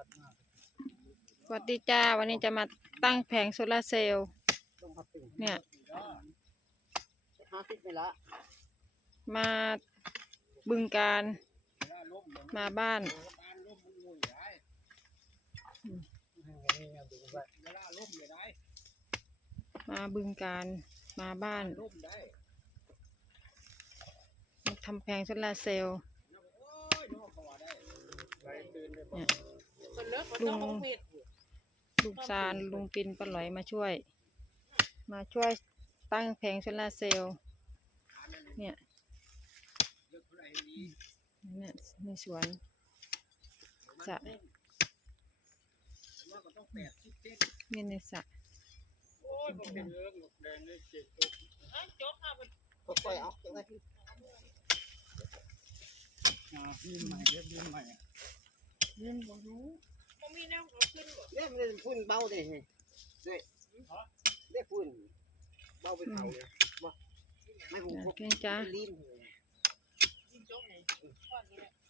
ชัดมากสวัสดีจ้า วันนี้จะมาตั้งแผงโซลาร์เซลล์เนี่ยมาบึงการมาบ้านมาบึงการมาบ้านทำแผงโซลาร์เซลล์เนี่ย ลุงลุงซานลุงปินปลาไหลอยมาช่วย มาช่วยตั้งแผงโซลาร์เซลล์เนี่ยเนี่ยในสวนสระเนี่ยในสระก็ปล่อยเอาจังไงมายื่นใหม่เรี ยบยื่นใหม่เล่นบ่รู้เล่นมันฝุ่นเบาดิด้วยเล่นฝุ่นเบาไปเขาเลยว่าไม่ผมเนี่ยพวกเพียงจ้าลิ้นเ